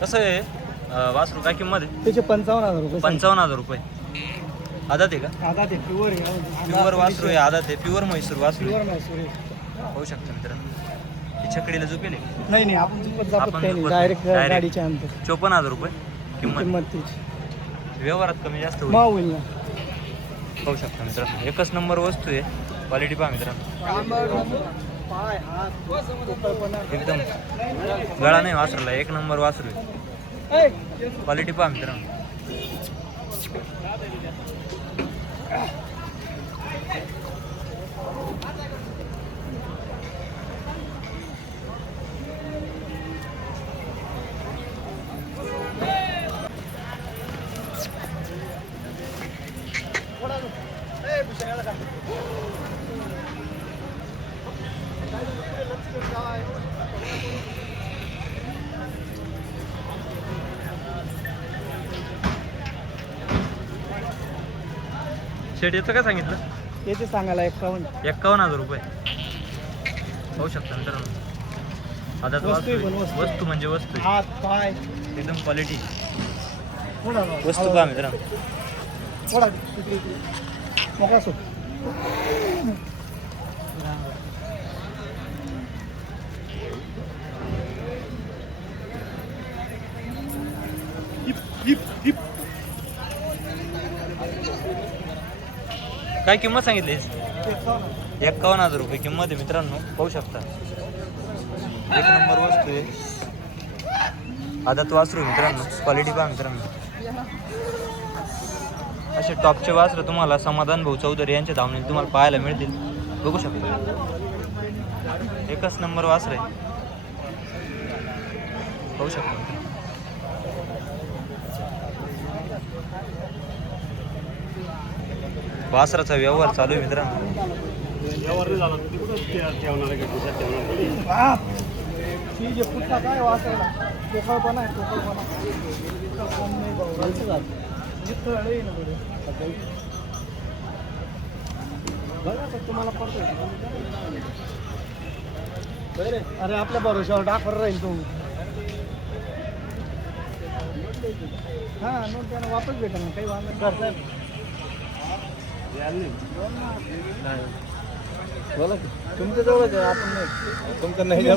कसं आहे वासरू काय किंमत आहे त्याचे 55,000 रुपये. 55,000 रुपये. आदात आहे का? आधा ते प्युअर प्युअर वासरू आहे. आदात आहे. प्युअर म्हैसूर वासरू प्युअर आहे. म्हैसूर आहे. होऊ शकतं मित्रांनो. ही छकडीला झोपेल आहे. नाही आपण चुकत जापत आपण काही नाही. चुकत डायरेक्ट नाही. गाडीच्या अंतर 54,000 रुपये किंमत किंमत. तिची व्यवहारात कमी जास्त होईल. माव होईल ना. पाहू शकता मित्रांनो. एकच नंबर वस्तू आहे. क्वालिटी पहा मित्रांनो. पाय हात एकदम गळा नाही वासरूला. एक नंबर वासरू आहे. क्वालिटी पहा मित्रांनो. शेट याचं काय सांगितलं? याचे सांगायला 51. 51,000 रुपये. पाहू शकता मित्रांनो. आता वस्तू आहे पण वस्तू. वस्तू म्हणजे वस्तू आहे. हात पाय एकदम क्वालिटी थोडा वस्तू पहा मित्रांनो. थोडा मोका सो काय किंमत सांगितली? 51,000 रुपये किंमत आहे मित्रांनो. पाहू शकता. एक नंबर वस्तू आहे. आदात वासरू मित्रांनो. क्वालिटी पहा मित्रांनो. असे टॉपचे वासरू तुम्हाला समाधान भाऊ चौधरी यांच्या धावणीला तुम्हाला पाहायला मिळतील. बघू शकता. एकच नंबर वासर आहे. पाहू शकता. वासराचा व्यवहार चालू आहे मित्रांनो. जे पुढचा काय वाचायला टोकळपणा आहे. टोकळपणा बघा तुम्हाला पडतो. अरे आपल्या भरोशावर डाफर राहील तो. हा नोट त्यानं वापस भेटेल ना. काही वांधा करताय बोला की तुमच्या जवळच आहे. आपण नाही तुमचं नाही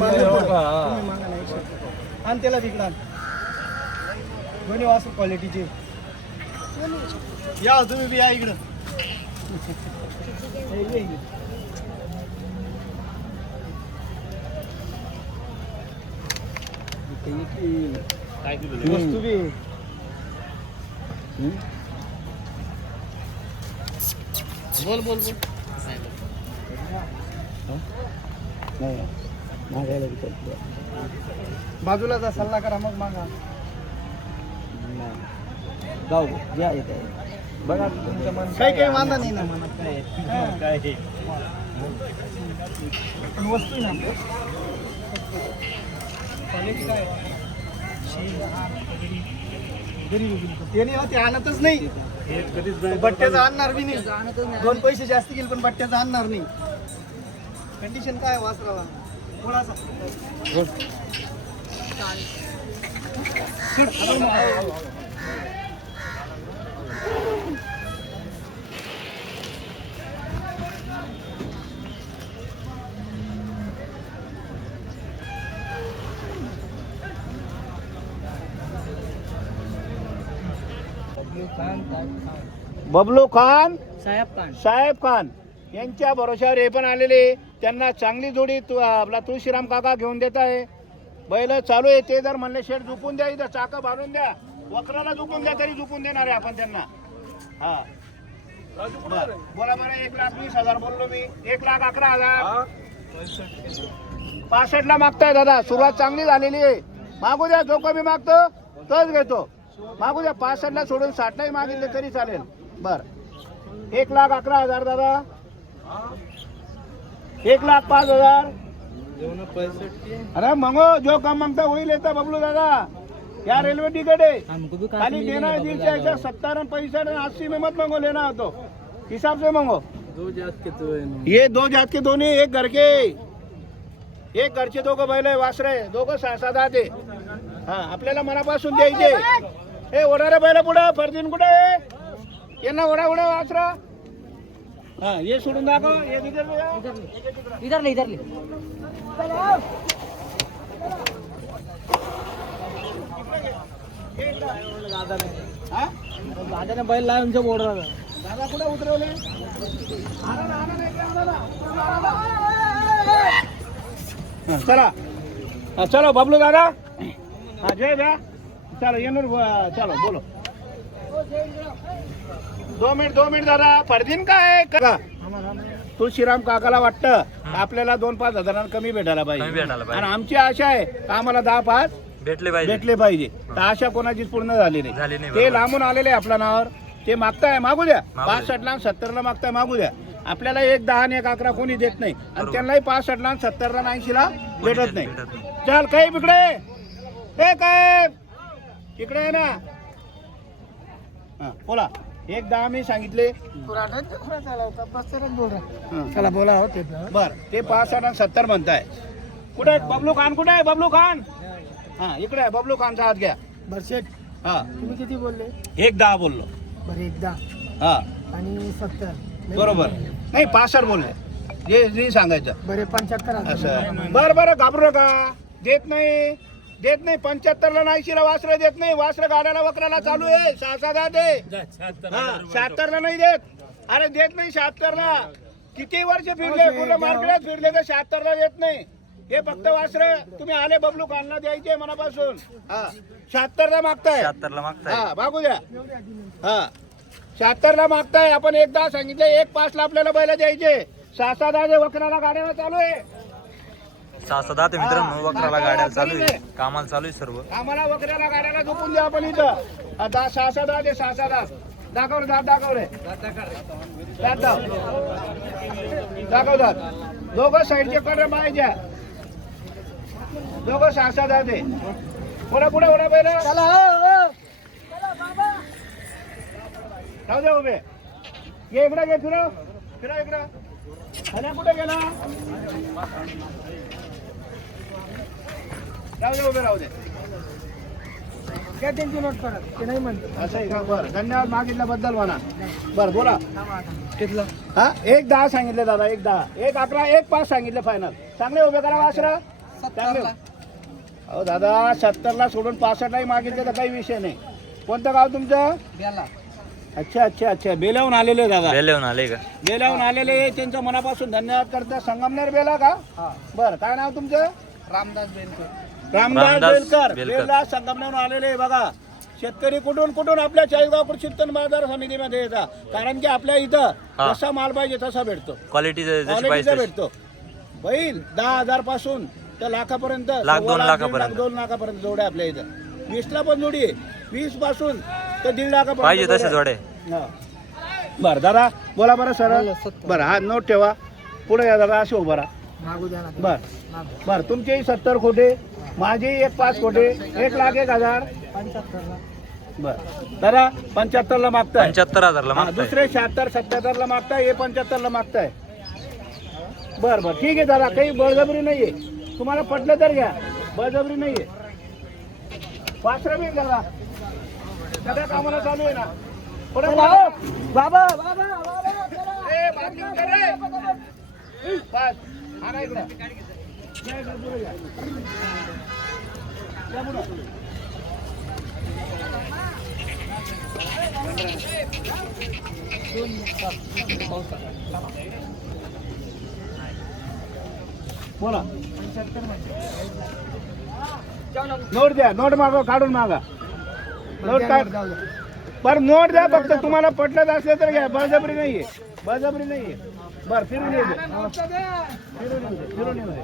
आणि त्याला तिकडा दोन्ही वासू क्वालिटीचे. या तुम्ही बी या इकडं. वस्तू बी बोल बोल बोल. बाजूला जा सल्ला करा मग मागा. जाऊ या इथे बघा तुमच्या मन काही वांधा नाही ना मनात. काय पण वस्तू ना काय त्याने ते आणतच नाही. बट्ट्याचं आणणार बी नाही. 2 पैसे जास्त गेले पण बट्ट्याचं आणणार नाही. कंडिशन काय वासराला थोडासा बबलू खान साहेब खान यांच्या भरोशावर हे पण आलेले. त्यांना चांगली जोडी आपला तुळशीराम काका घेऊन देत आहे. बैल चालू आहे. ते जर म्हणले शेड झुकून द्या, इथं चाकं बांधून द्या, वक्राला झुकून द्या तरी झुकून देणार आहे आपण त्यांना. हा बोला बरं. 1,20,000 बोललो मी. 1,11,000 65ला मागताय दादा. सुरुवात चांगली झालेली आहे. मागू द्या. जो कमी मागतो तोच घेतो. मागू द्या. 65ला सोडून 60 नाही मागितले तरी चालेल. बर 1,11,000 दादा. 1,05,000. अरे मंगो जो कम मांगता वही लेता बबलू दादा. क्या रेलवे टिकट है? खाली देना है 170 65 80 में मत मांगो. लेना हो तो हिसाब से मांगो. दो जात के तो है ना. ये दो जात के दोन्ही एक घरके, एक घरचे दोघं बैल आहे, वासरं आहे, दोघं 6-7 आहे. हा आपल्याला मनापासून द्यायचे. हे ओढारे बैल पुढं फरदीन कुठे आहे? यांना ओढा ओढा वासरा. हा हे सोडून दाखव. हे इधर ले इधर ले. हा दादाने बैल लावून बोल रहा था. दादा कुठे उतरवले? हा, चला. हा, चलो बबलू दादा. हा जय द्या. चलो येणार. चलो बोलो. 2 मिनिट दादा. फरदीन काय का तुळशीराम काकाला वाटतं आपल्याला 2-5 हजारांना कमी भेटायला कमी पाहिजे. भेटायला पाहिजे. आणि आमची आशा आहे का आम्हाला 10-5 भेटले पाहिजे. भेटले पाहिजे. तर आशा कोणाचीच पूर्ण झाली झाली नाही. नाही, ते बरोबर. लांबून आलेले आपल्या नावावर. ते मागताय मागू द्या. मागू द्या. 65 ला 70 ला मागताय मागू द्या. आपल्याला 1 10 आणि 1 11 कोणी देत नाही. आणि बरोबर. त्यांनाही 65 ला 70 ला 80 ला भेटत नाही. भेटत नाही. चल काही इकडे. हे काय इकडे आहे ना. हा बोला. 1 10 मी सांगितले. चला बोला होते. बर ते 65 आणि 70 म्हणताय. कुठे आहे बबलू खान? कुठे आहे बबलू खान? हा इकडे आहे. बबलू खानचा हात घ्या. बरशेट हा तुम्ही किती बोलले? 1 10 बोललो. बरं एकदा हा आणि 70. बरोबर. नाही 65 बोलले. जे सांगायचं बरे 75. असं. बरं घाबरू नका. देत नाही 75 ला 80 ला वासरं देत नाही. वासरं गाड्याला वकराला चालू आहे. 6-7 दे. 76 ला नाही देत. अरे देत नाही 76 ला. किती वर्ष फिरले पूर्ण मार्केटात फिरले तर 76 ला देत नाही. हे फक्त वासरं तुम्ही आले बबलू खानला द्यायचे मनापासून. हा 76 ला मागताय. 76 ला मागताय. हा मागू द्या. हा 76 ला मागताय. आपण 1 10 सांगितलं. 1 5 ला आपल्याला बैल द्यायचे. 6-7 वकराला गाड्याला चालू आहे. 6-7 मित्रांनो वक्राला गाड्या चालू आहे. कामाला चालू आहे सर्व. आम्हाला वकऱ्याला गाड्याला झोपून द्या आपण इथं. 6-7 दे. 6-7 दाखव रे. दाखव रे. दाखव दोघं साईडचे कडे पाहिजे. दोघं 6-7 दे. पुढे पुढे पहिलं राहू दे उभे. ये इकडे घे. फिरा इकडं. आणि कुठे गेला? राहू दे. काय त्यांची नोट करा ते नाही म्हणतो. असं आहे का? बरं धन्यवाद मागितल्याबद्दल म्हणा. बरं बोला. कितला? हा 1 10 सांगितले दादा. 1 10 1 11 1 5 सांगितले फायनल. चांगले उभे करा वासरा. चांगले. अहो दादा 70 ला सोडून 65 लाही मागितले तर काही विषय नाही. कोणतं गाव तुमचं? बेला. अच्छा बेलावून आलेले दादा. बेलेहून आले का? बेलावून आलेले. त्यांचं मनापासून धन्यवाद करता. संगमनेर बेला का? बरं काय नाव तुमचं? रामदास बेनकर. रामदास बेलकर. बेलकर. बेला संगमनेरून आलेले बघा. शेतकरी कुठून आपल्या चाळीसगाव कृषी उत्पन्न बाजार समितीमध्ये येतात. कारण की आपल्या इथं हा. जसा माल पाहिजे तसा भेटतो. क्वालिटी जशी क्वालिटीचा पाहिजे तशी. भेटतो. बैल 10,000 पासून तर लाखापर्यंत. 1,00,000 2 लाखापर्यंत. 2 लाखापर्यंत जोड्या आपल्या इथं. 20 ला पण जोडी आहे. 20 पासून तर 1.5 लाखापर्यंत पाहिजे तसे जोडे. बरं दादा बोला बरं सरळ. बरं हा नोट ठेवा. पुढे या दादा. असे उभा राहा. मागू द्या ना. बरं तुमचेही 70 खोटे. माझे 1 5 खोटे. 1,01,000. 75 ला. बरं दादा 75 ला मागताय. 75,000 ला हा, मागताय. दुसरे 76 77 ला मागताय. हे 75 ला मागताय. बरं ठीक आहे दादा. काही बळजबरी नाहीये. तुम्हाला पटलं तर घ्या. बळजबरी नाहीये. वासरं बी दादा सगळ्या कामाला चालू आहे ना. पुढे बाबा ए, बाकी उतर रे. बस आणा इकडं. या इकडं पुढे या. या पुढं. बोला. नोट द्या. नोट मागा. काढून मागा. नोट काढ. बरं नोट द्या फक्त. तुम्हाला पटलं असलं तर घ्या. बळजबरी नाहीये. बरं फिरून येऊ दे. फिरून येऊ दे.